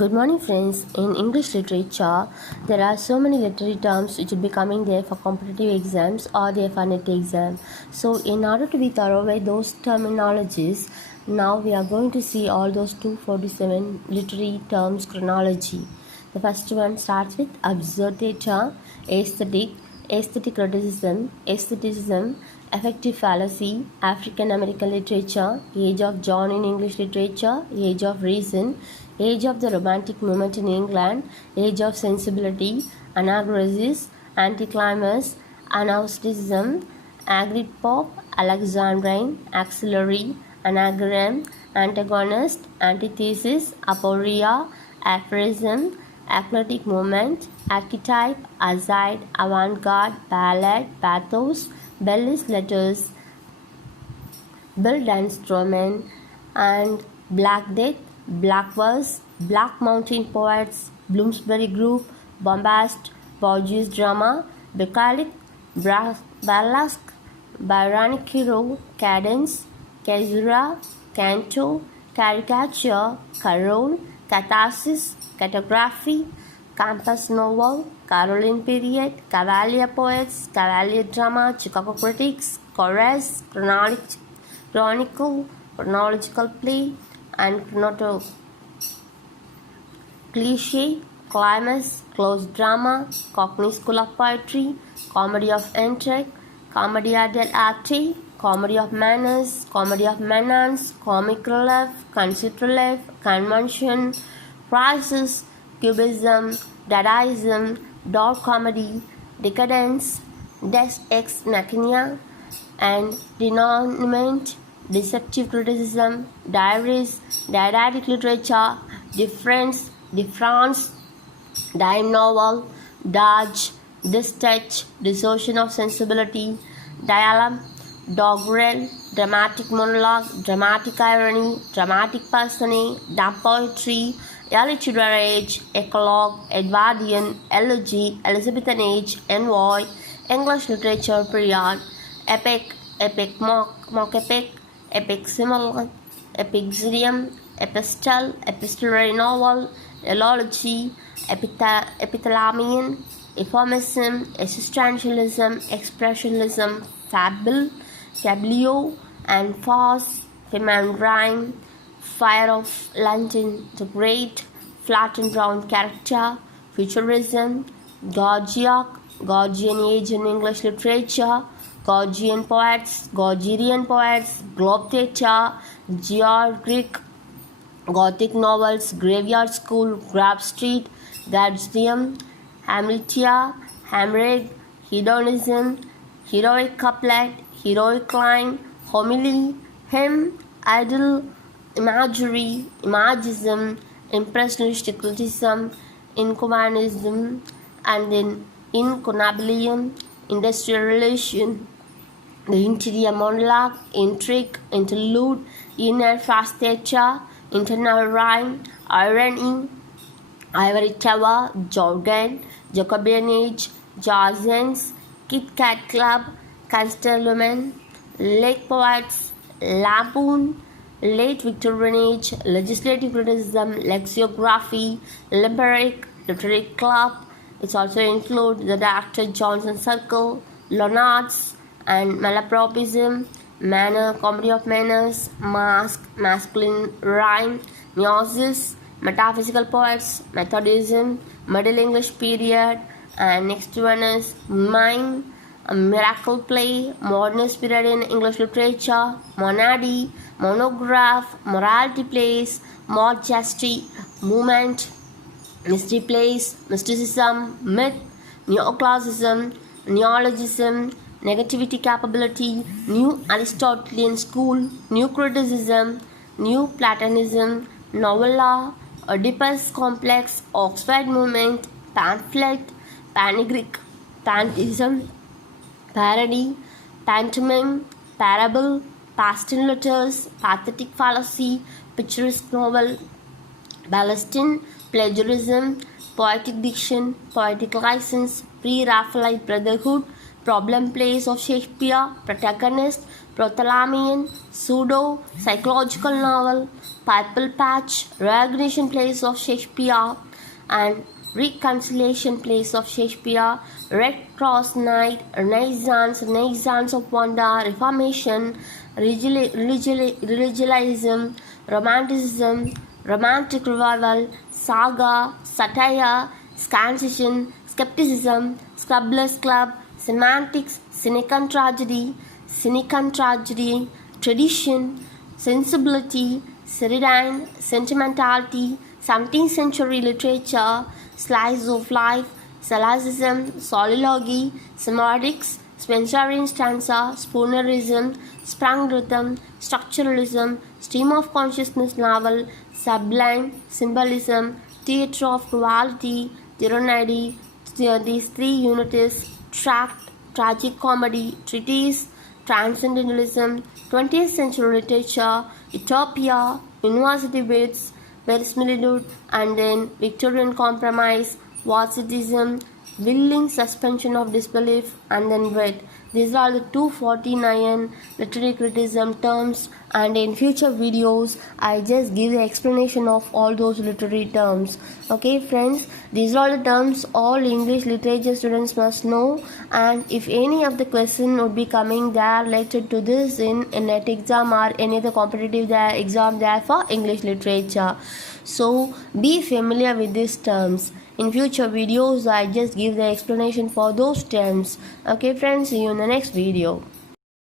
Good morning, friends. In English literature, there are so many literary terms which will be coming there for competitive exams or the FNET exam. So, in order to be thorough with those terminologies, now we are going to see all those 247 literary terms chronology. The first one starts with absurditas, aesthetic criticism, aestheticism, affective fallacy, African American literature, age of John in English literature, age of reason, age of the romantic movement in England, age of sensibility, anagrosis, anticlimax, anausticism, agreed pop, Alexandrine, axillary, anagram, antagonist, antithesis, aporia, aphorism, athletic movement, archetype, aside, avant-garde, ballad, pathos, belles letters, Bill Dan Stroman, and Black Death, Black Verse, Black Mountain Poets, Bloomsbury Group, Bombast, Borges Drama, Bucolic, Burlesque, Byronic Hero, Cadence, Caesura, Canto, Caricature, Carol, Catharsis, Catography, Campus Novel, Caroline Period, Cavalier Poets, Cavalier Drama, Chicago Critics, Chorus, Chronicle, Chronological Play, and Cliche, Climax, Closed Drama, Cockney School of Poetry, Comedy of Entrée, Commedia dell'arte, Comedy of Manners, Comedy of Menace, Comic Relief, Conceit Relief, Convention, Crisis, Cubism, Dadaism, Dark Comedy, Decadence, Des Ex Machina, and Denouement, Deceptive Criticism, Diaries, Didactic Literature, Difference, Dime Novel, Dodge, Distouch, Distortion of Sensibility, Dialogue, Doggerel, Dramatic Monologue, Dramatic Irony, Dramatic Personae, Dumb Poetry, Early Tudor Age, Eclogue, Edwardian, Elegy, Elizabethan Age, Envoy, English Literature Period, Epic, Epic Mock Epic, Epic Simile, Epixodium, Epistle, Epistolary Novel, Eulogy, Epithalamion, Euphemism, Existentialism, Expressionism, Fable, Fablio, and Farce, Feminine Rhyme, Fire of London the Great, Flat and Round Character, Futurism, Gorgian Age in English Literature, Gorgian Poets, Gorgian Poets, Globe Theatre, Georgic, Gothic Novels, Graveyard School, Grab Street, Gadsdium, Hamletia, Hamrig, Hedonism, Heroic Couplet, Heroic Line, Homily, Hymn, Idol, Imagery, Imagism, Impressionistic Criticism, Incubanism, and then Incunabilium, Industrial Relation, the Interior Monologue, Intrigue, Interlude, Inner Fastature, Internal Rhyme, Irony, Ivory Tower, Jorgen, Jacobean Age, Jarzens, Kit Kat Club, Constellation, Lake Poets, Lampoon, Late Victorian Age, Legislative Criticism, Lexicography, Limerick, Literary Club. It also includes the Dr. Johnson Circle, Leonards, and Malapropism, Manner, Comedy of Manners, Mask, Masculine Rhyme, Meiosis, Metaphysical Poets, Methodism, Middle English Period, and next one is Mime, a Miracle Play, Modernist Period in English Literature, Monady, Monograph, Morality Plays, Modesty, Movement, Mystery Plays, Mysticism, Myth, Neoclassicism, Neologism, Negativity Capability, New Aristotelian School, New Criticism, New Platonism, Novella, Oedipus Complex, Oxford Movement, Pamphlet, Panegyric, Pantheism, Parody, Pantomime, Parable, Pastel Letters, Pathetic Fallacy, Picturesque Novel, Palestine, Plagiarism, Poetic Diction, Poetic License, Pre-Raphaelite Brotherhood, Problem Plays of Shakespeare, Protagonist, Bartholomean, pseudo, psychological novel, purple patch, reignition plays of Shakespeare, and reconciliation plays of Shakespeare, Red Cross Night, Renaissance of Wonder, Reformation, religialism, romanticism, romantic revival, saga, satire, scansion, skepticism, Scrubblers Club, semantics, cynical tragedy, tradition, sensibility, ceridine, sentimentality, 17th century literature, slice of life, Salacism, Solilogy, Semantics, Spencerian stanza, Spoonerism, Sprung rhythm, Structuralism, Stream of consciousness novel, Sublime, Symbolism, Theatre of Cruelty, Tyranny, these three unities, Tract, Tragic comedy, Treatise, Transcendentalism, 20th century literature, Utopia, University Bits, Verisimilitude, and then Victorian Compromise, Warsitism, Willing Suspension of Disbelief, and then Wit. These are the 249 literary criticism terms, and in future videos I just give the explanation of all those literary terms. Okay friends, these are the terms all English literature students must know, and if any of the question would be coming there related to this in a NET exam or any other competitive exam there for English literature, so be familiar with these terms. In future videos I just give the explanation for those terms. Okay friends, see you in the next video.